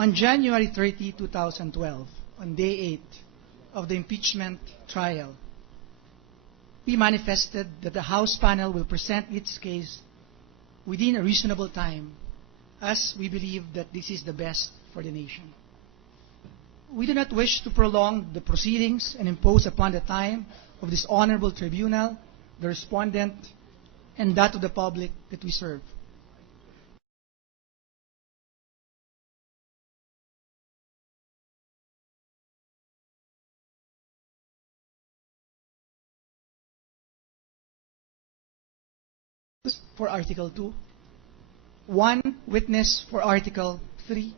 On January 30, 2012, on day 8 of the impeachment trial, we manifested that the House panel will present its case within a reasonable time, as we believe that this is the best for the nation. We do not wish to prolong the proceedings and impose upon the time of this honorable tribunal, the respondent, and that of the public that we serve. For Article 2, 1 witness for Article 3,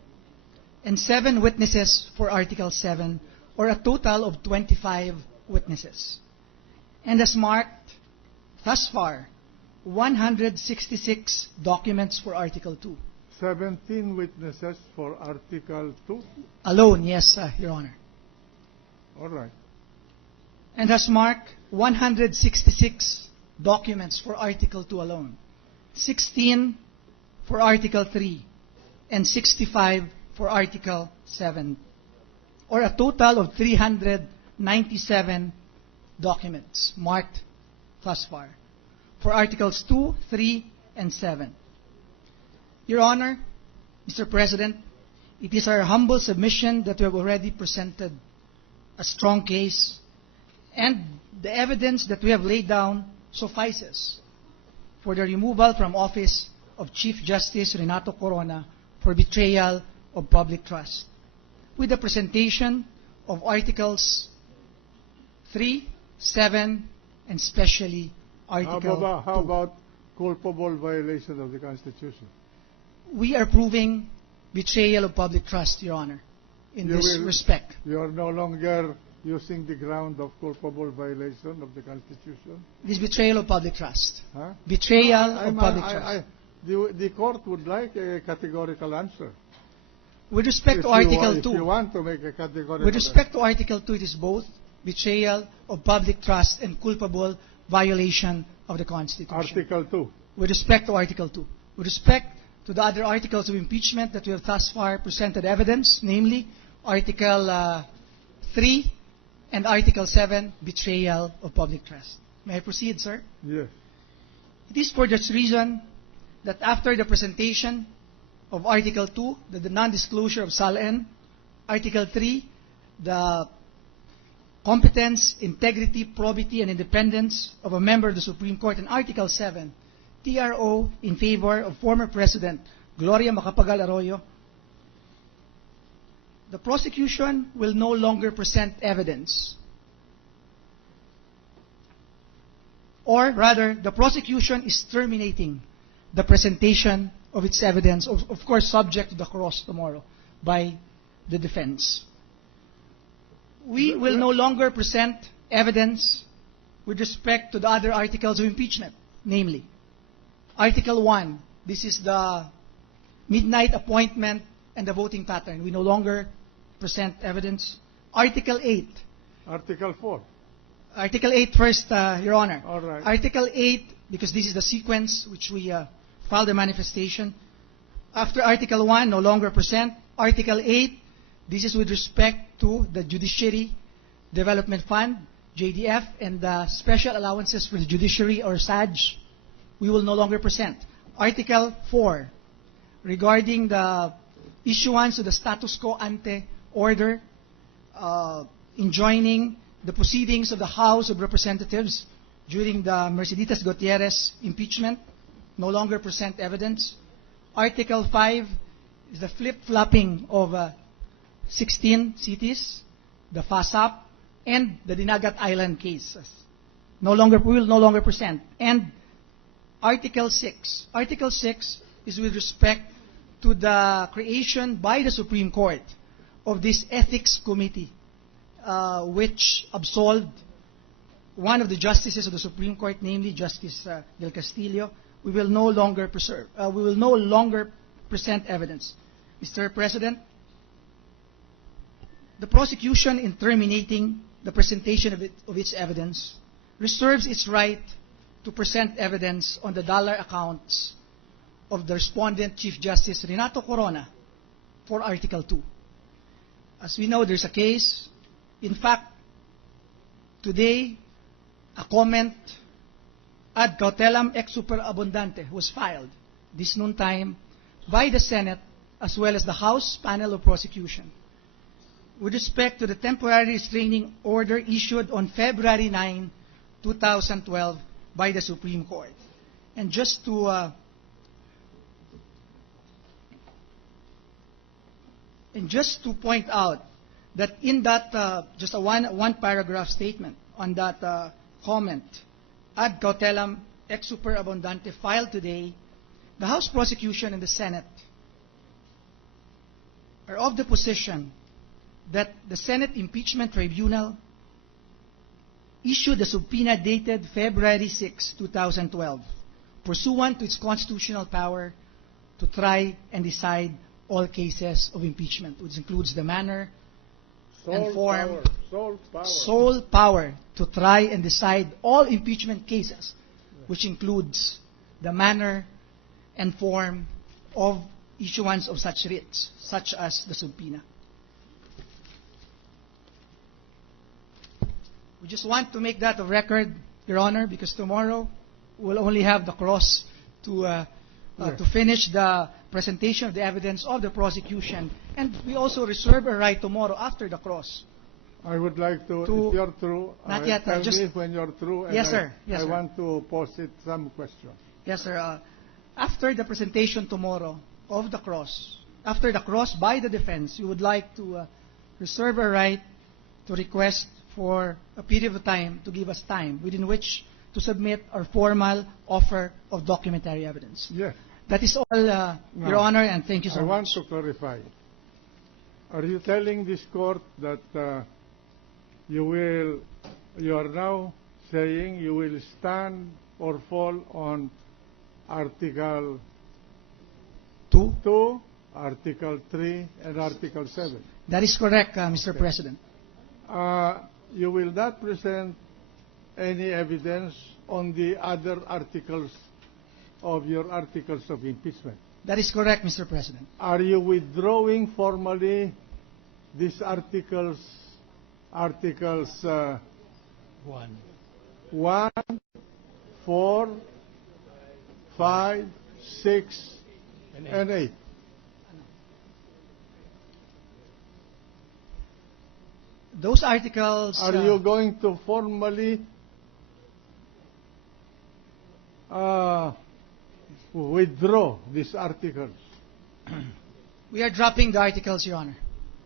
and 7 witnesses for Article 7, or a total of 25 witnesses. And as marked, thus far, 166 documents for Article 2. 17 witnesses for Article 2? Alone, yes, Your Honor. All right. And as marked, 166 documents for Article 2 alone. 16 for Article 3, and 65 for Article 7, or a total of 397 documents marked thus far for Articles 2, 3, and 7. Your Honor, Mr. President, it is our humble submission that we have already presented a strong case, and the evidence that we have laid down suffices for the removal from office of Chief Justice Renato Corona for betrayal of public trust, with the presentation of Articles 3, 7, and especially Article 2. How about culpable violation of the Constitution? We are proving betrayal of public trust, Your Honor, in this respect. You are no longer using the ground of culpable violation of the Constitution? This betrayal of public trust. Huh? Betrayal of public trust. The court would like a categorical answer. With respect to Article 2, if you want to make a categorical with respect to Article 2, it is both betrayal of public trust and culpable violation of the Constitution. Article 2. With respect to Article 2. With respect to the other articles of impeachment that we have thus far presented evidence, namely Article 3 and Article 7, betrayal of public trust. May I proceed, sir? Yes. It is for this reason that after the presentation of Article 2, the non-disclosure of SALN, Article 3, the competence, integrity, probity, and independence of a member of the Supreme Court, and Article 7, TRO in favor of former President Gloria Macapagal Arroyo, the prosecution will no longer present evidence. Or rather, the prosecution is terminating the presentation of its evidence, of course subject to the cross tomorrow by the defense. We will no longer present evidence with respect to the other articles of impeachment, namely Article 1, this is the midnight appointment and the voting pattern. We no longer present evidence. Article 8. Article 4. Article 8 first, Your Honor. All right. Article 8, because this is the sequence which we filed the manifestation. After Article 1, no longer present. Article 8, this is with respect to the Judiciary Development Fund, JDF, and the special allowances for the judiciary, or SAJ. We will no longer present. Article 4, regarding the issuance of the status quo ante order enjoining the proceedings of the House of Representatives during the Merceditas Gutierrez impeachment, no longer present evidence. Article 5 is the flip-flopping of 16 cities, the FASAP, and the Dinagat Island cases. We will no longer present. And Article 6. Article 6 is with respect to the creation by the Supreme Court of this ethics committee, which absolved one of the justices of the Supreme Court, namely Justice Del Castillo. We will no longer present evidence. Mr. President, the prosecution, in terminating the presentation of its evidence, reserves its right to present evidence on the dollar accounts of the respondent, Chief Justice Renato Corona, for Article 2. As we know, there's a case. In fact, today, a comment ad cautelam ex superabundante was filed this noontime by the Senate as well as the House panel of prosecution with respect to the temporary restraining order issued on February 9, 2012 by the Supreme Court. And just to point out that in that just a one paragraph statement on that comment ad cautelam ex superabundante filed today, the House prosecution and the Senate are of the position that the Senate Impeachment Tribunal issued a subpoena dated February 6, 2012, pursuant to its constitutional power to try and decide all cases of impeachment, which includes the manner and form, sole power to try and decide all impeachment cases, which includes the manner and form of issuance of such writs, such as the subpoena. We just want to make that a record, Your Honor, because tomorrow we'll only have the cross to finish the presentation of the evidence of the prosecution, and we also reserve a right tomorrow after the cross. I would like to if you're through, Not yet, tell just, me when you're through. And yes, sir. Yes, I sir. want to pose it some questions. Yes, sir. After the presentation tomorrow of the cross, after the cross by the defense, we would like to reserve a right to request for a period of time to give us time within which to submit our formal offer of documentary evidence. Yes. That is all, Your Honor, and thank you so I much. want to clarify. Are you telling this court that you are now saying you will stand or fall on Article 2, Article 3, and Article 7? That is correct, Mr. President. You will not present any evidence on the other articles of your articles of impeachment. That is correct, Mr. President. Are you withdrawing formally these articles 1, 4, 5, 6, and 8? Those articles... Are you going to formally withdraw these articles? We are dropping the articles, Your Honor.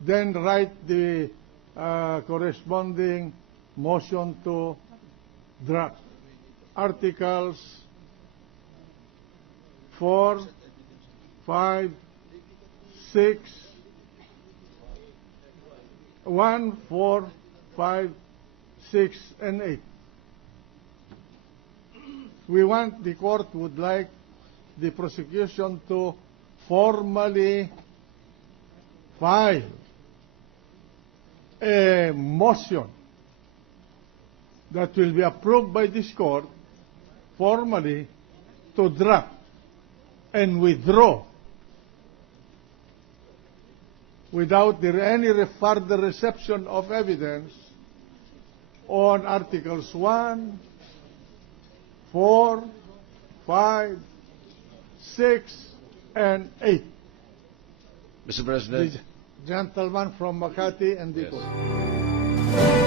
Then write the corresponding motion to drop articles 4, 5, 6, 1, 4, 5, 6, and 8. We want, the court would like the prosecution to formally file a motion that will be approved by this court formally to drop and withdraw without any further reception of evidence on Articles 1, 4, 5, 6, and 8. Mr. President. The gentleman from Makati and Dito. Yes.